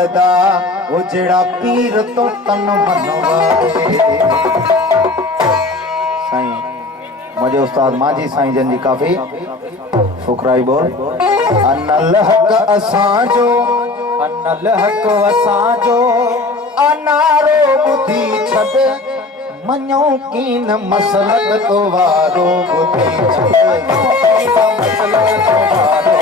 मिलदा वो जेड़ा पीर तो तन मनवाए। साईं मुझे उस्ताद माजी साईं जन जी काफी फुकराई बोल। अनल हक असांजो अनल हक असांजो अनारो बुद्धि छद मञो कीन मसलक तो वारो बुद्धि छद मसलक तो वारो